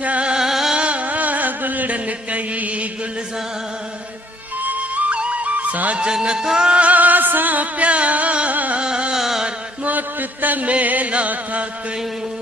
थया गुलड़न कई गुलजार साजन था सा प्यार मोट तमेला था कयूं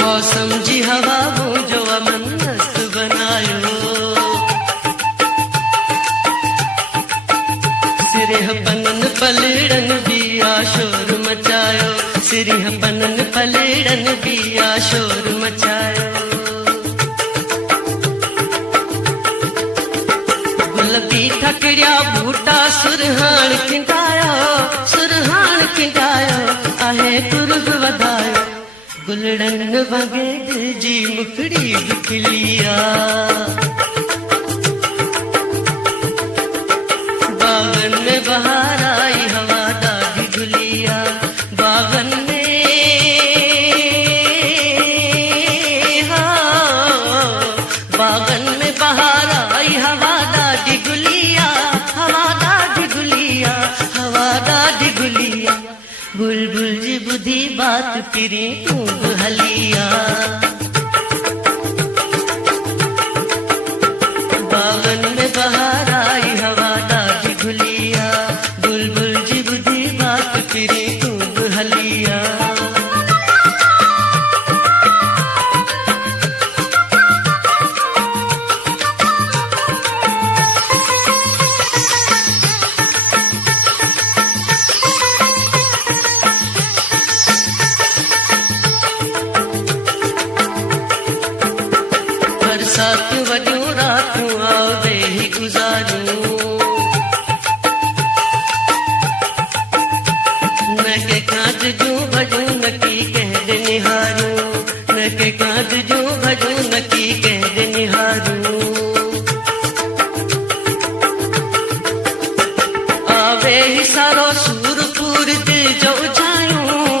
मौसम जी हवा वो जो अमन मस्त बनायो सिरह पनन पलड़न बिया शोर मचायो सिरह पनन पलड़न बिया शोर मचायो गुल भी ठकड़िया बूटा सुरहान खिंडायो आहे कुर्ब वधायो गुलड़न वगेड़ जी मुकड़ी बिखलिया बागन में बहार आई हवा दादी गुलिया बागन में बागन में बहार आई हवा दादी गुलिया हवा दादी गुलिया हवा दादी गुलिया बुलबुल जी बुधी बात फिरी खूब हलिया बागन में बहार आई हवा दादी गुलिया बुलबुल जी बुधी बात फिरी खूब हलिया सात वजूं रातूं आवदे ही गुजारूं न के कांच जूं भजूं न की कह दे निहारूं न के कांच जूं भजूं न की कह दे निहारूं आवे ही सारो सूरपुर दिल जो जायूं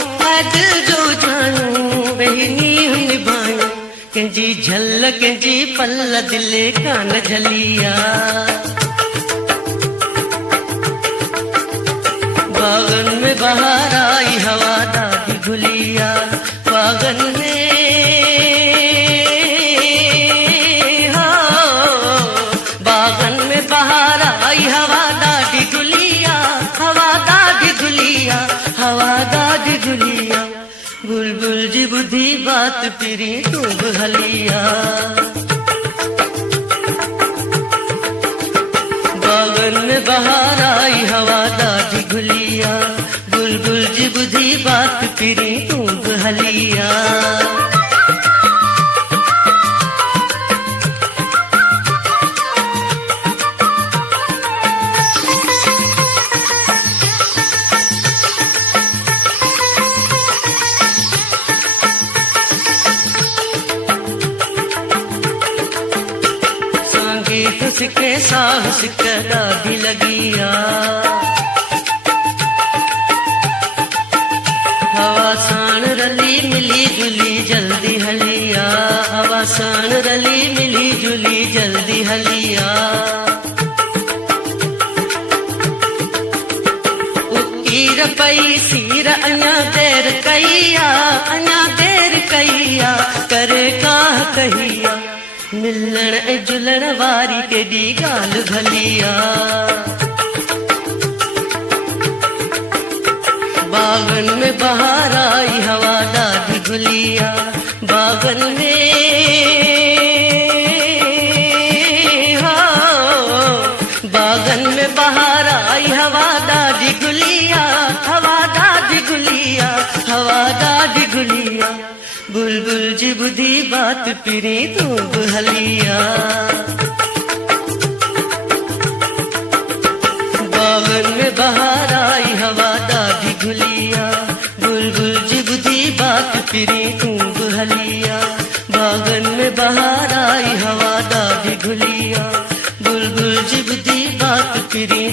दिल जो जायूं वही नींह निभायूं कंजी झल कंजी पल दिले कान झलिया बागन में बहार आई हवा दादी गुलिया बागन में बागन में बहार आई हवा दादी गुलिया हवा दादी गुलिया हवा दादी गुलिया बुलबुल जी बुधी बात फिरी खूब हलिया बागन में बहार आई हवा दादी गुलिया बुलबुल जी बुधी बात फिरी खूब हलिया सिके साहस कदा भी लगिया हवा साण रली मिली जुली जल्दी हलिया हवा साण रली मिली जुली जल्दी हलिया उकीर पई सीर अञा देर कईया अञा कहिया मिलण ऐं जुलण वारी केॾी ॻाल्हि भलिया बागन में बहार आई हवा ॾाढी गुलिया बागन में बागन में बहार आई हवा ॾाढी गुलिया हवा ॾाढी गुलिया हवा ॾाढी गुलिया बुलबुल जी ॿुधी बात पिरी तूं बि हलिया बागन में बहार आई हवा ॾाढी गुलिया बुलबुल जी ॿुधी बात पिरी तूं बि हलिया बागन में बहार आई हवा ॾाढी गुलिया बुलबुल जी ॿुधी बात पिरी